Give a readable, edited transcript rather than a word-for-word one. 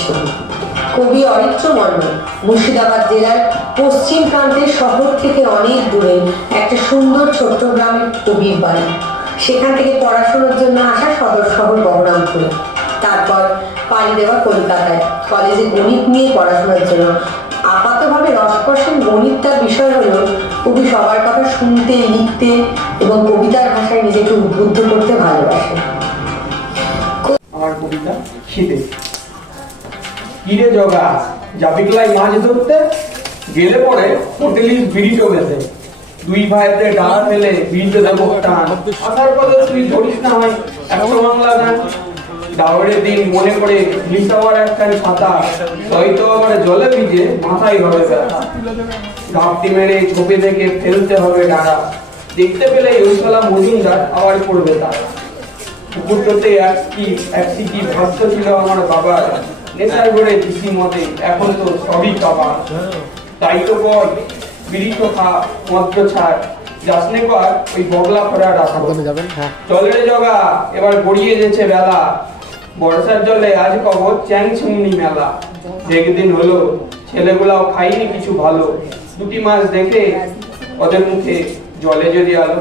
ছবি। কবি অরিত্র মন্ডল মুর্শিদাবাদ জেলার পশ্চিম প্রান্তের শহর থেকে অনেক দূরে একটা সুন্দর ছোট্ট গ্রামের কবির বাড়ি। সেখান থেকে পড়াশোনার জন্য আসা সদর শহর বহরমপুরে, তারপর পাড়ি দেওয়া কলকাতায় কলেজে গণিত নিয়ে পড়াশোনার জন্য। আপাতভাবে রসকসের গণিত তার বিষয় হলেও কবি সবার কথা শুনতে, লিখতে এবং কবিতার ভাষায় নিজেকে উদ্বুদ্ধ করতে ভালোবাসে। আমার কবিতা খিদে। কিরে জগা, যাবি ক্লাই মাছ ধরতে? গেলে পরে হোটেলিস বিড়ি চলেছে, দুই ভাইতে ডালা ফেলে বিড়িতে দেবো টান। আসার পথে তুই ধরিস না হয় একশো বাংলা গান। দাওয়ারের দিন মনে করে মিশাবার একখানি ছাতা, হয়তো আবার জলে ভিজে মাথায় হবে ব্যথা। ঘাপটি মেরে ছোপে থেকে ফেলতে হবে ডাড়া, দেখতে পেলে ওই শালা মজুমদার আবার করবে তারা। পুকুরটাতে এক সিটি ভস্ত ছিল আমার বাবার, নেশায় গড়ে দিসি মতে এখন তো সবই কাবা। তাই তো বল বিড়ি তো খা, মদ ছাড়, যাসনে কর ওই বগলা ফোড়া রাখা। চলে রে জগা, এবার গড়িয়ে যেছে বেলা, বর্ষার জলে আজ কবর চ্যাং ছুমনি মেলা। একদিন হলো ছেলেগুলাও খাইনি কিছু ভালো, দুটি মাস দেখে ওদের মুখে জলে যদি আলো।